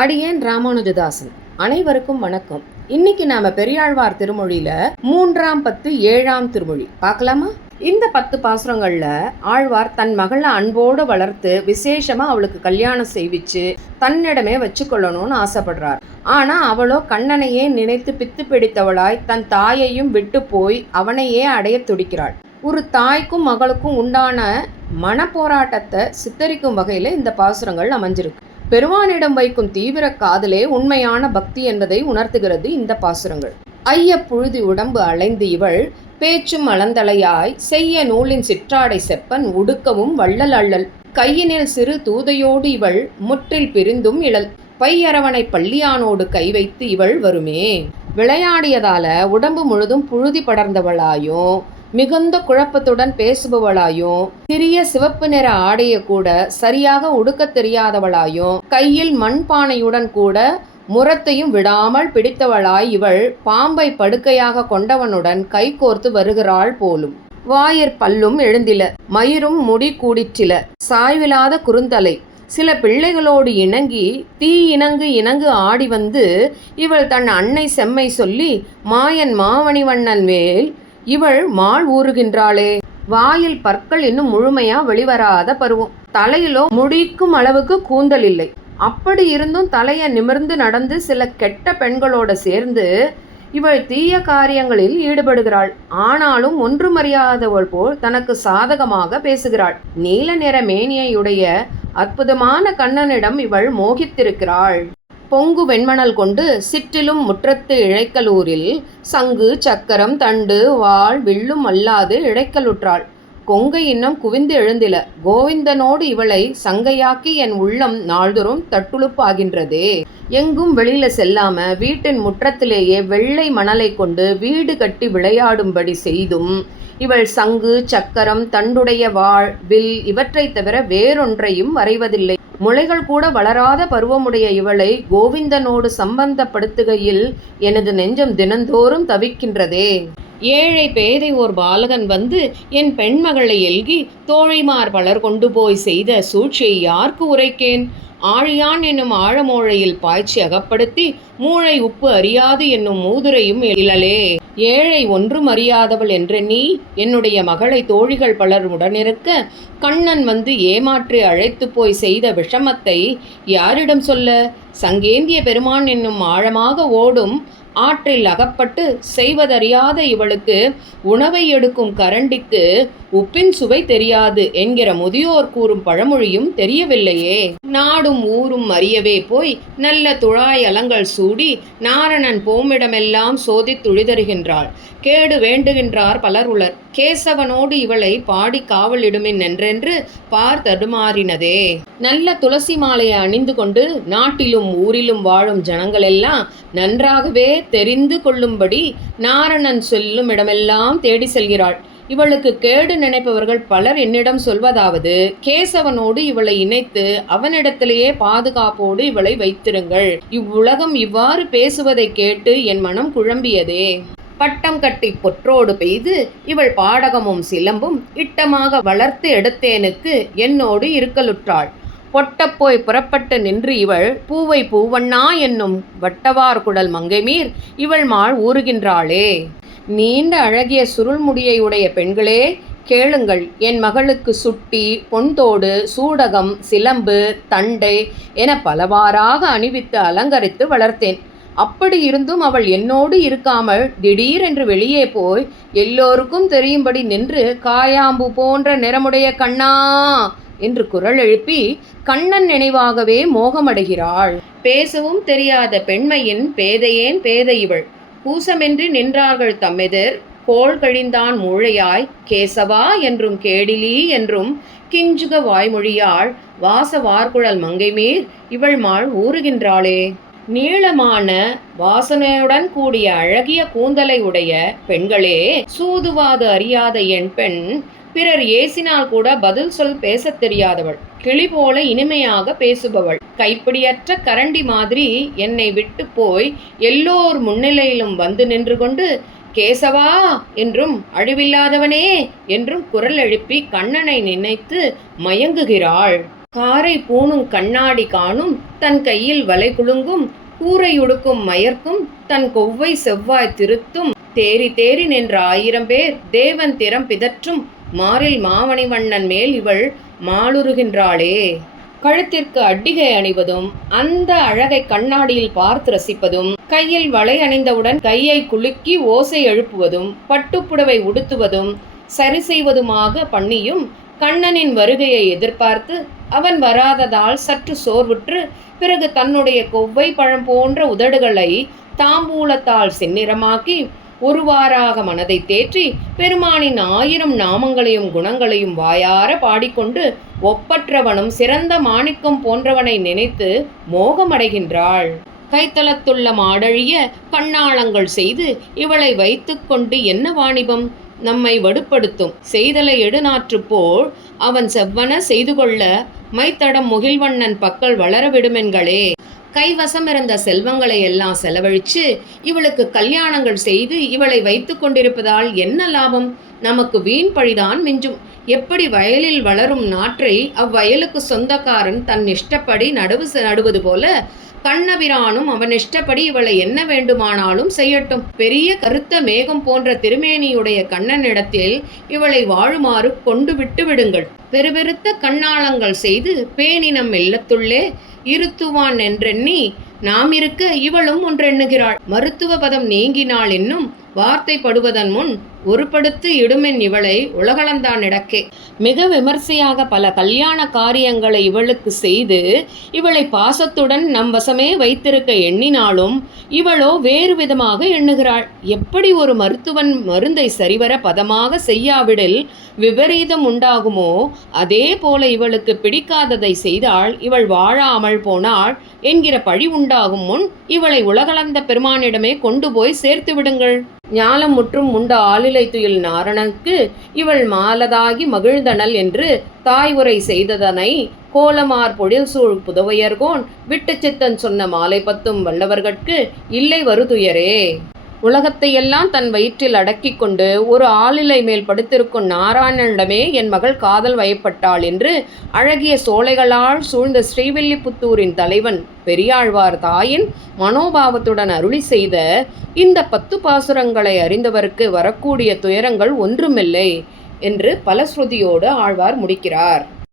அடியேன் ராமானுஜதாசன். அனைவருக்கும் வணக்கம். இன்னைக்கு நாம பெரியாழ்வார் திருமொழியில மூன்றாம் பத்து ஏழாம் திருமொழி. பார்க்கலாமா? இந்த பத்து பாசுரங்கள்ல ஆழ்வார் தன் மகளை அன்போடு வளர்த்து விசேஷமா அவளுக்கு கல்யாணம் செய்விச்சு தன்னிடமே வச்சுக்கொள்ளணும்னு ஆசைப்படுறார். ஆனா அவளோ கண்ணனையே நினைத்து பித்து பிடித்தவளாய் தன் தாயையும் விட்டு போய் அவனையே அடைய துடிக்கிறாள். ஒரு தாய்க்கும் மகளுக்கும் உண்டான மனப்போராட்டத்தை சித்தரிக்கும் வகையில் இந்த பாசுரங்கள் அமைஞ்சிருக்கு. பெருமானிடம் வைக்கும் தீவிர காதலே உண்மையான பக்தி என்பதை உணர்த்துகிறது இந்த பாசுரங்கள். ஐய புழுதி உடம்பு அலைந்து இவள் பேச்சும் அளந்தலையாய் செய்ய நூலின் சிற்றாடை செப்பன் உடுக்கவும் வள்ளல் அள்ளல். கையினில் சிறு தூதையோடு இவள் முற்றில் பிரிந்தும் இழல். பையரவனை பள்ளியானோடு கை வைத்து இவள் வருமே. விளையாடியதால உடம்பு முழுதும் புழுதி படர்ந்தவளாயும் மிகுந்த குழப்பத்துடன் பேசுபவளாயும் சிறிய சிவப்பு நிற ஆடையை கூட சரியாக உடுக்கத் தெரியாதவளாயும் கையில் மண்பானையுடன் கூட முரத்தையும் விடாமல் பிடித்தவளாய் இவள் பாம்பை படுக்கையாக கொண்டவனுடன் கைகோர்த்து வருகிறாள் போலும். வாயிற் பல்லும் எழுந்தில மயிரும் முடி கூடிற்றில சாய்விலாத குறுந்தலை. சில பிள்ளைகளோடு இணங்கி தீ இணங்கு இணங்கு ஆடி வந்து இவள் தன் அன்னை செம்மை சொல்லி மாயன் மாமணிவண்ணன் மேல் இவள் மாள் ஊறுகின்றாளே. வாயில் பற்கள் இன்னும் முழுமையா வெளிவராத பருவம். தலையிலோ முடிக்கும் அளவுக்கு கூந்தல் இல்லை. அப்படி இருந்தும் தலையை நிமிர்ந்து நடந்து சில கெட்ட பெண்களோட சேர்ந்து இவள் தீய காரியங்களில் ஈடுபடுகிறாள். ஆனாலும் ஒன்றுமறியாதவள் போல் தனக்கு சாதகமாக பேசுகிறாள். நீல நிற மேனியையுடைய அற்புதமான கண்ணனிடம் இவள் மோகித்திருக்கிறாள். பொங்கு வெண்மணல் கொண்டு சிற்றிலும் முற்றத்து இழைக்கலூரில் சங்கு சக்கரம் தண்டு வாள் வில்லும் அல்லாது இழைக்கலுற்றாள். கொங்கை இன்னும் குவிந்து எழுந்தில கோவிந்தனோடு இவளை சங்கையாக்கி என் உள்ளம் நாள்தோறும் தட்டுழுப்பாகின்றதே எங்கும் வெளியில செல்லாம வீட்டின் முற்றத்திலேயே வெள்ளை மணலை கொண்டு வீடு கட்டி விளையாடும்படி செய்தும் இவள் சங்கு சக்கரம் தண்டுடைய வாழ் வில் இவற்றைத் தவிர வேறொன்றையும் வரைவதில்லை. முளைகள் கூட வளராத பருவமுடைய இவளை கோவிந்தனோடு சம்பந்தப்படுத்துகையில் எனது நெஞ்சம் தினந்தோறும் தவிக்கின்றதே. ஏழை பேதை ஓர் பாலகன் வந்து என் பெண்மகளை எல்கி தோழிமார் பலர் கொண்டு போய் செய்த சூழ்ச்சியை யாருக்கு உரைக்கேன்? ஆழியான் என்னும் ஆழமோழையில் பாய்ச்சி அகப்படுத்தி மூளை உப்பு அறியாது என்னும் மூதுரையும் இழலே. ஏழை ஒன்றும் அறியாதவள் என்ற நீ என்னுடைய மகளை தோழிகள் பலர் உடனிருக்க கண்ணன் வந்து ஏமாற்றி அழைத்து போய் செய்த விஷமத்தை யாரிடம் சொல்ல? சங்கேந்திய பெருமான் என்னும் ஆழமாக ஓடும் ஆற்றில் அகப்பட்டு செய்வதறியாத இவளுக்கு உணவை எடுக்கும் கரண்டிக்கு உப்பின் சுவை தெரியாது என்கிற முதியோர் கூறும் பழமொழியும் தெரியவில்லையே. நாடும் ஊரும் அறியவே போய் நல்ல துழாய் அலங்கள் சூடி நாரணன் போமிடமெல்லாம் சோதி கேடு வேண்டுகின்றார் பலர் உலர் கேசவனோடு இவளை பாடி காவலிடுமின் என்றென்று பார் தடுமாறினதே. நல்ல துளசி மாலையை அணிந்து கொண்டு நாட்டிலும் ஊரிலும் வாழும் ஜனங்களெல்லாம் நன்றாகவே தெரிந்து கொள்ளும்படி நாரணன் சொல்லும் இடமெல்லாம் தேடி செல்கிறாள். இவளுக்கு கேடு நினைப்பவர்கள் பலர் என்னிடம் சொல்வதாவது கேசவனோடு இவளை இணைத்து அவனிடத்திலேயே பாதுகாப்போடு இவளை வைத்திருங்கள். இவ்வுலகம் இவ்வாறு பேசுவதை கேட்டு என் மனம் குழம்பியதே. பட்டம் கட்டி பொற்றோடு பெய்து இவள் பாடகமும் சிலம்பும் இட்டமாக வளர்த்து எடுத்தேனுக்கு என்னோடு இருக்கலுற்றாள். பொட்டப்போய் புறப்பட்டு நின்று இவள் பூவை பூவண்ணா என்னும் வட்டவார் குடல் மங்கைமீர் இவள் மாள் ஊறுகின்றாளே. நீண்ட அழகிய சுருள்முடியை உடைய பெண்களே கேளுங்கள். என் மகளுக்கு சுட்டி பொன்தோடு சூடகம் சிலம்பு தண்டை என பலவாறாக அணிவித்து அலங்கரித்து வளர்த்தேன். அப்படி இருந்தும் அவள் என்னோடு இருக்காமல் திடீரென்று வெளியே போய் எல்லோருக்கும் தெரியும்படி நின்று காயாம்பு போன்ற நிறமுடைய கண்ணா என்று குரல் எழுப்பி கண்ணன் நினைவாகவே மோகமடைகிறாள். பேசவும் தெரியாத பெண்மையின் பேதையேன் பேதை இவள் கூசமின்றி நின்றார்கள் தம்மெதிர். கோள் கழிந்தான் மூழையாய். கேசவா என்றும் கேடிலி என்றும் கிஞ்சுக வாய்மொழியாள். வாச வார்குழல் மங்கைமீர் இவள் மாள் ஊறுகின்றாளே. நீளமான வாசனையுடன் கூடிய அழகிய கூந்தலை உடைய பெண்களே சூதுவாது அறியாத என் பெண் பிறர் ஏசினால் கூட பதில் சொல் பேசத் தெரியாதவள். கிளி போல இனிமையாக பேசுபவள். கைப்பிடியற்ற கரண்டி மாதிரி என்னை விட்டு போய் எல்லோர் முன்னிலையிலும் வந்து நின்று கொண்டு கேசவா என்றும் அழிவில்லாதவனே என்றும் குரல் எழுப்பி கண்ணனை நினைத்து மயங்குகிறாள். காரை பூணும் கண்ணாடி காணும் தன் கையில் வலை குலுங்கும் கூரையுடுக்கும் மயர்க்கும் தன் கொவ்வை செவ்வாய் திருத்தும் தேறி தேறி நின்ற ஆயிரம் பேர் தேவன் திறம் பிதற்றும் மாறில் மாமணிவண்ணன் மேல் இவள் மாளுருகின்றாளே கழுத்திற்கு அட்டிகை அணிவதும் அந்த அழகை கண்ணாடியில் பார்த்து ரசிப்பதும் கையில் வளை அணிந்தவுடன் கையை குலுக்கி ஓசை எழுப்புவதும் பட்டுப்புடவை உடுத்துவதும் சரி செய்வதுமாக பண்ணியும் கண்ணனின் வருகையை எதிர்பார்த்து அவன் வராததால் சற்று சோர்வுற்று பிறகு தன்னுடைய கொவ்வை பழம் போன்ற உதடுகளை தாம்பூலத்தால் செந்நிறமாக்கி ஒருவாறாக மனதை தேற்றி பெருமானின் ஆயிரம் நாமங்களையும் குணங்களையும் வாயார பாடிக்கொண்டு ஒப்பற்றவனும் சிறந்த மாணிக்கம் போன்றவனை நினைத்து மோகமடைகின்றாள். கைத்தளத்துள்ள மாடழிய கண்ணாளங்கள் செய்து இவளை வைத்துக்கொண்டு என்ன வாணிபம்? நம்மை வடுப்படுத்தும் செய்தலை எடுநாற்று போல் அவன் செவ்வன செய்து கொள்ள மைத்தடம் முகில்வண்ணன் பக்கல் வளர விடுமென்களே. கைவசம் இருந்த செல்வங்களை எல்லாம் செலவழிச்சு இவளுக்கு கல்யாணங்கள் செய்து இவளை வைத்து கொண்டிருப்பதால் என்ன லாபம்? நமக்கு வீண் பழிதான் மிஞ்சும். எப்படி வயலில் வளரும் நாற்றை அவ்வயலுக்கு சொந்தக்காரன் தன் இஷ்டப்படி நடுவு நடுவது போல கண்ணபிரானும் அவன் இஷ்டப்படி இவளை என்ன வேண்டுமானாலும் செய்யட்டும். பெரிய கருத்த மேகம் போன்ற திருமேனியுடைய கண்ணனிடத்தில் இவளை வாழுமாறு கொண்டு விட்டு விடுங்கள். பெருபெருத்த கண்ணாளங்கள் செய்து பேணினம் இல்லத்துள்ளே இருத்துவான் என்றெண்ணி நாம் இருக்க இவளும் ஒன்றெண்ணுகிறாள். மருத்துவ பதம் நீங்கினாள் என்னும் வார்த்தைப்படுவதன் முன் ஒருபடுத்து இடுமென் இவளை உலகளந்தான் இடக்கே மிக விமர்சையாக பல கல்யாண காரியங்களை இவளுக்கு செய்து இவளை பாசத்துடன் நம் வசமே வைத்திருக்க எண்ணினாலும் இவளோ வேறு விதமாக எண்ணுகிறாள். எப்படி ஒரு மருத்துவன் மருந்தை சரிவர பதமாக செய்யாவிடில் விபரீதம் உண்டாகுமோ அதே போல இவளுக்கு பிடிக்காததை செய்தால் இவள் வாழாமல் போனாள் என்கிற பழி உண்டாகும் முன் இவளை உலகளந்த பெருமானிடமே கொண்டு போய் சேர்த்து விடுங்கள் ஞாலம் முற்றும் உண்ட ஆளிலை துயில் நாரணனுக்கு இவள் மாலதாகி மகிழ்ந்தனல் என்று தாய் உரை செய்ததனை கோலமார் பொழில் சூழ் புதவையர்கோன் விட்டு சித்தன் சொன்ன மாலை பத்தும் வல்லவர்கட்கு இல்லை வருதுயரே. உலகத்தையெல்லாம் தன் வயிற்றில் அடக்கி கொண்டு ஒரு ஆளிலை மேல் படுத்திருக்கும் நாராயணனிடமே என் மகள் காதல் வயப்பட்டாள் என்று அழகிய சோலைகளால் சூழ்ந்த ஸ்ரீவில்லிபுத்தூரின் தலைவன் பெரியாழ்வார் தாயின் மனோபாவத்துடன் அருளி செய்த இந்த பத்து பாசுரங்களை அறிந்தவருக்கு வரக்கூடிய துயரங்கள் ஒன்றுமில்லை என்று பலஸ்ருதியோடு ஆழ்வார் முடிக்கிறார்.